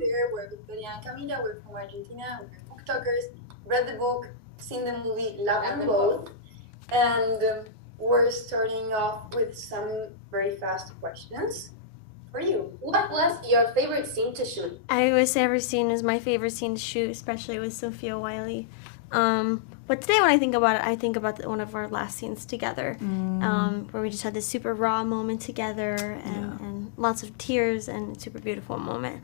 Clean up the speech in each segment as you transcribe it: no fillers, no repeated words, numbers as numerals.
there. We're Victoria and Camila. We're from Argentina. We're book talkers. Read the book, seen the movie, loved them both. And we're starting off with some very fast questions for you. What was your favorite scene to shoot? I Wish Every Scene is my favorite scene to shoot, especially with Sofia Wylie. But today when I think about it, I think about one of our last scenes together, where we just had this super raw moment together and lots of tears and super beautiful moment.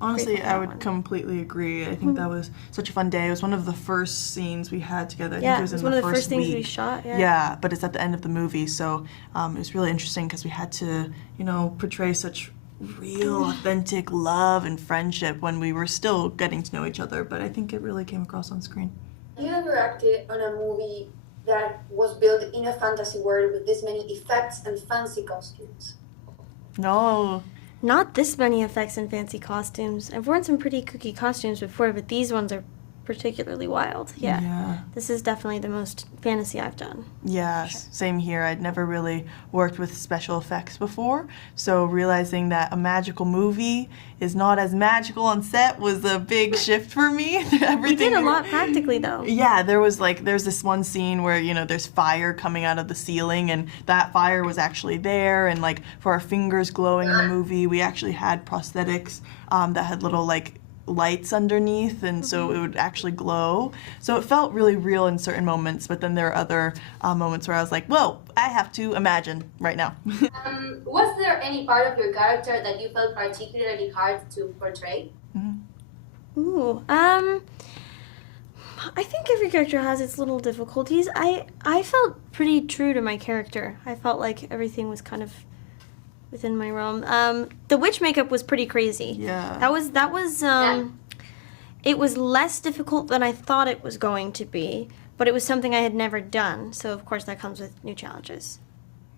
Honestly, I would completely agree. I think that was such a fun day. It was one of the first scenes we had together. I think it was in one the of the first things week. we shot. Yeah, but it's at the end of the movie, so it was really interesting because we had to, portray such real, authentic love and friendship when we were still getting to know each other. But I think it really came across on screen. Have you ever acted on a movie that was built in a fantasy world with this many effects and fancy costumes? No. Not this many effects and fancy costumes. I've worn some pretty kooky costumes before, but these ones are particularly wild. Yeah. This is definitely the most fantasy I've done. Yeah, same here. I'd never really worked with special effects before, so realizing that a magical movie is not as magical on set was a big shift for me. We did a lot practically, though. Yeah, there's this one scene where, there's fire coming out of the ceiling, and that fire was actually there, and for our fingers glowing in the movie, we actually had prosthetics that had little lights underneath, and so it would actually glow. So it felt really real in certain moments, but then there are other moments where I was like, whoa, I have to imagine right now. Was there any part of your character that you felt particularly hard to portray? Ooh, I think every character has its little difficulties. I felt pretty true to my character. I felt like everything was kind of within my realm. The witch makeup was pretty crazy. Yeah. That was it was less difficult than I thought it was going to be, but it was something I had never done. So of course that comes with new challenges.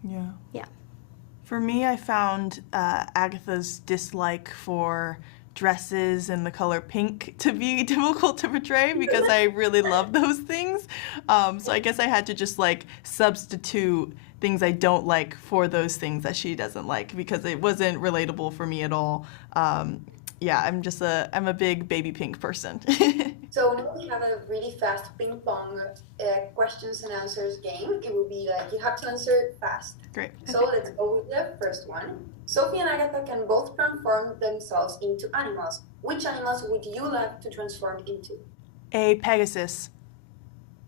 Yeah. Yeah. For me, I found Agatha's dislike for dresses and the color pink to be difficult to portray because I really love those things. So I guess I had to just substitute things I don't like for those things that she doesn't like because it wasn't relatable for me at all. I'm a big baby pink person. So now we have a really fast ping pong questions and answers game. It will be you have to answer fast. Great. So let's go with the first one. Sophie and Agatha can both transform themselves into animals. Which animals would you like to transform into? A Pegasus.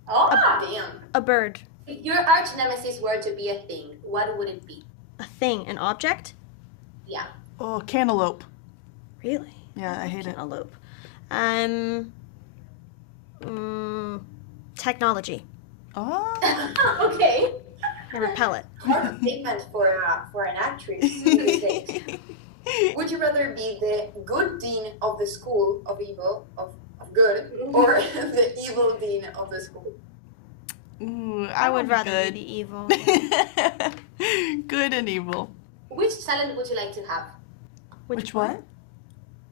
Oh, damn. A bird. If your arch nemesis were to be a thing, what would it be? A thing, an object? Yeah. Oh, cantaloupe. Really? Yeah, I hate cantaloupe. Technology. Oh. Okay. I repel it. Hard statement for an actress these days. Would you rather be the good dean of the school of evil, of good, or the evil dean of the school? Ooh, I would rather good. be the evil. Good and evil. Which talent would you like to have? Which one?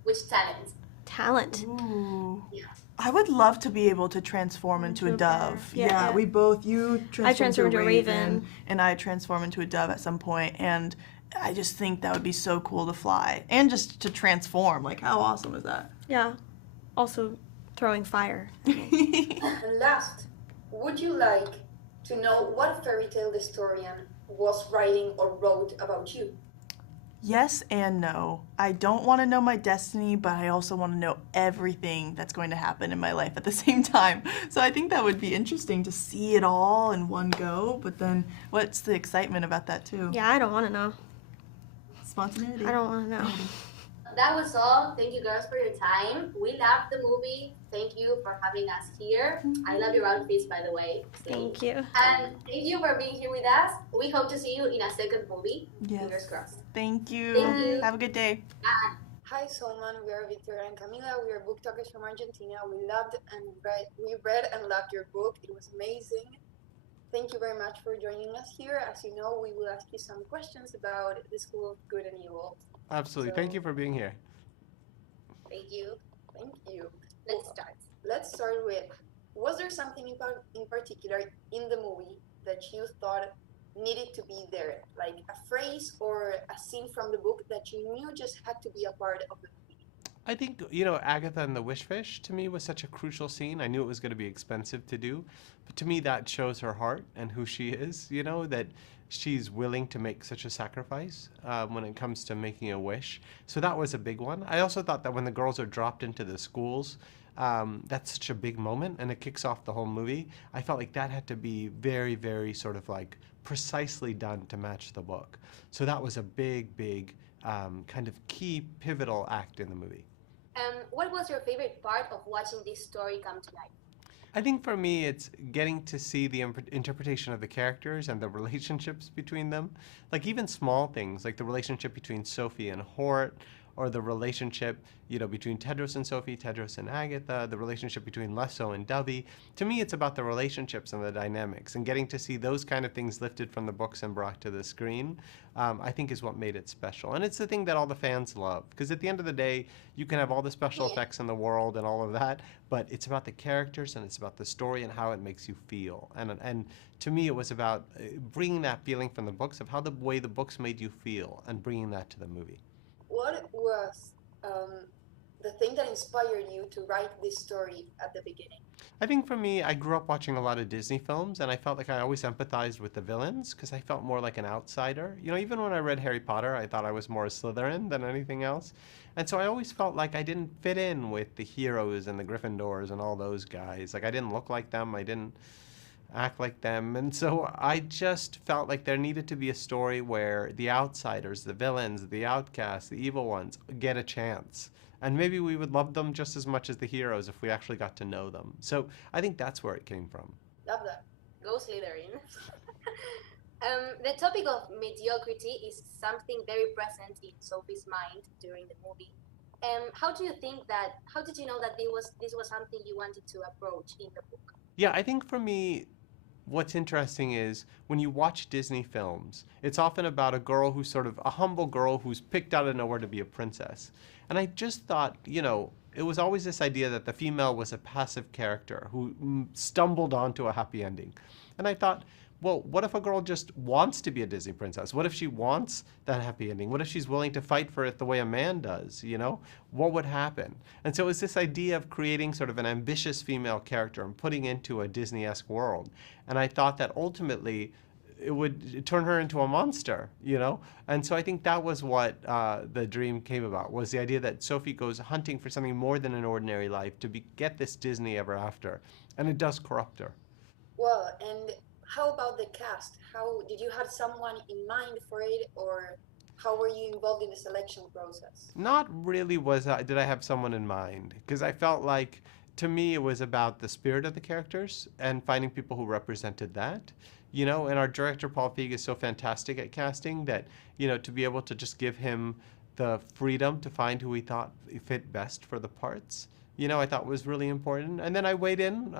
Which talent? Talent. Ooh. Yeah. I would love to be able to transform into a dove. Yeah. We both, you transform into a raven, and I transform into a dove at some point, and I just think that would be so cool to fly, and just to transform. How awesome is that? Yeah. Also throwing fire. And last, would you like to know what fairy tale the historian was writing or wrote about you? Yes and no. I don't want to know my destiny, but I also want to know everything that's going to happen in my life at the same time. So I think that would be interesting to see it all in one go, but then what's the excitement about that too? Yeah, I don't want to know. Spontaneity. I don't want to know. That was all. Thank you girls for your time. We loved the movie. Thank you for having us here. I love your outfits, by the way. Thank you. And thank you for being here with us. We hope to see you in a second movie. Yes. Fingers crossed. Thank you. Thank you. Have a good day. Bye. Hi, Soman. We are Victoria and Camila. We are book talkers from Argentina. We read and loved your book. It was amazing. Thank you very much for joining us here. As you know, we will ask you some questions about the School of Good and Evil. Absolutely. So, thank you for being here. Thank you. Thank you. Let's start. Let's start with, was there something in particular in the movie that you thought needed to be there? Like a phrase or a scene from the book that you knew just had to be a part of the movie? I think, you know, Agatha and the Wishfish to me was such a crucial scene. I knew it was going to be expensive to do, but to me that shows her heart and who she is, you know, that she's willing to make such a sacrifice when it comes to making a wish. So that was a big one. I also thought that when the girls are dropped into the schools, that's such a big moment and it kicks off the whole movie. I felt like that had to be very, very sort of like precisely done to match the book. So that was a big, big kind of key pivotal act in the movie. What was your favorite part of watching this story come to life? I think for me, it's getting to see the interpretation of the characters and the relationships between them. Like even small things, like the relationship between Sophie and Hort, or the relationship, you know, between Tedros and Sophie, Tedros and Agatha, the relationship between Lesso and Dovey. To me, it's about the relationships and the dynamics, and getting to see those kind of things lifted from the books and brought to the screen, I think is what made it special. And it's the thing that all the fans love, because at the end of the day, you can have all the special effects in the world and all of that, but it's about the characters and it's about the story and how it makes you feel. And to me, it was about bringing that feeling from the books of how the way the books made you feel and bringing that to the movie. What was the thing that inspired you to write this story at the beginning? I think for me, I grew up watching a lot of Disney films, and I felt like I always empathized with the villains because I felt more like an outsider. You know, even when I read Harry Potter, I thought I was more a Slytherin than anything else. And so I always felt like I didn't fit in with the heroes and the Gryffindors and all those guys. Like I didn't look like them. I didn't act like them. And so I just felt like there needed to be a story where the outsiders, the villains, the outcasts, the evil ones get a chance. And maybe we would love them just as much as the heroes if we actually got to know them. So I think that's where it came from. Love that. Go Slytherin. The topic of mediocrity is something very present in Sophie's mind during the movie. How did you know that this was something you wanted to approach in the book? Yeah, I think for me, what's interesting is when you watch Disney films, it's often about a girl who's sort of a humble girl who's picked out of nowhere to be a princess. And I just thought, you know, it was always this idea that the female was a passive character who stumbled onto a happy ending. And I thought, well, what if a girl just wants to be a Disney princess? What if she wants that happy ending? What if she's willing to fight for it the way a man does, you know? What would happen? And so it was this idea of creating sort of an ambitious female character and putting into a Disney-esque world. And I thought that ultimately it would turn her into a monster, you know? And so I think that was what the dream came about, was the idea that Sophie goes hunting for something more than an ordinary life to get this Disney ever after. And it does corrupt her. Well, and how about the cast? How did you have someone in mind for it, or how were you involved in the selection process? Not really did I have someone in mind, because I felt like, to me, it was about the spirit of the characters and finding people who represented that. You know, and our director, Paul Feig, is so fantastic at casting that, you know, to be able to just give him the freedom to find who he thought fit best for the parts, you know, I thought was really important. And then I weighed in,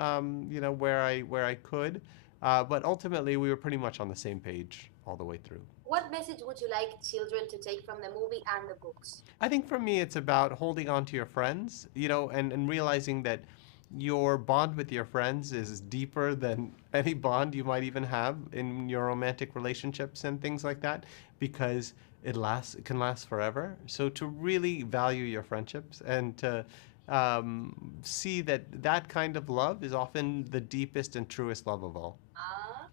you know, where I could. But ultimately, we were pretty much on the same page all the way through. What message would you like children to take from the movie and the books? I think for me, it's about holding on to your friends, you know, and realizing that your bond with your friends is deeper than any bond you might even have in your romantic relationships and things like that, because it can last forever. So to really value your friendships and to see that kind of love is often the deepest and truest love of all.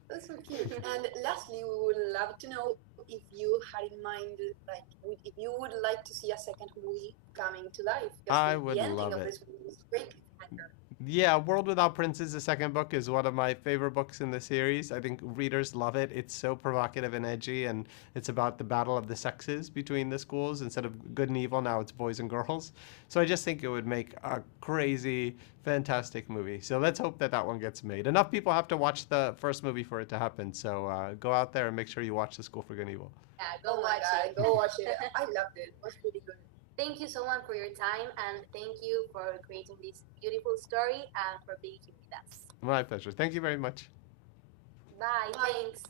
That's so cute. And lastly, we would love to know if you had in mind, like, if you would like to see a second movie coming to life. I would love it. The ending of this movie is great. Yeah, World Without Princes, the second book, is one of my favorite books in the series. I think readers love it. It's so provocative and edgy, and it's about the battle of the sexes between the schools. Instead of good and evil, now it's boys and girls. So I just think it would make a crazy, fantastic movie. So let's hope that one gets made. Enough people have to watch the first movie for it to happen. So go out there and make sure you watch The School for Good and Evil. Yeah, go watch it. Go watch it. I loved it. It was really good. Thank you so much for your time, and thank you for creating this beautiful story and for being here with us. My pleasure. Thank you very much. Bye. Thanks.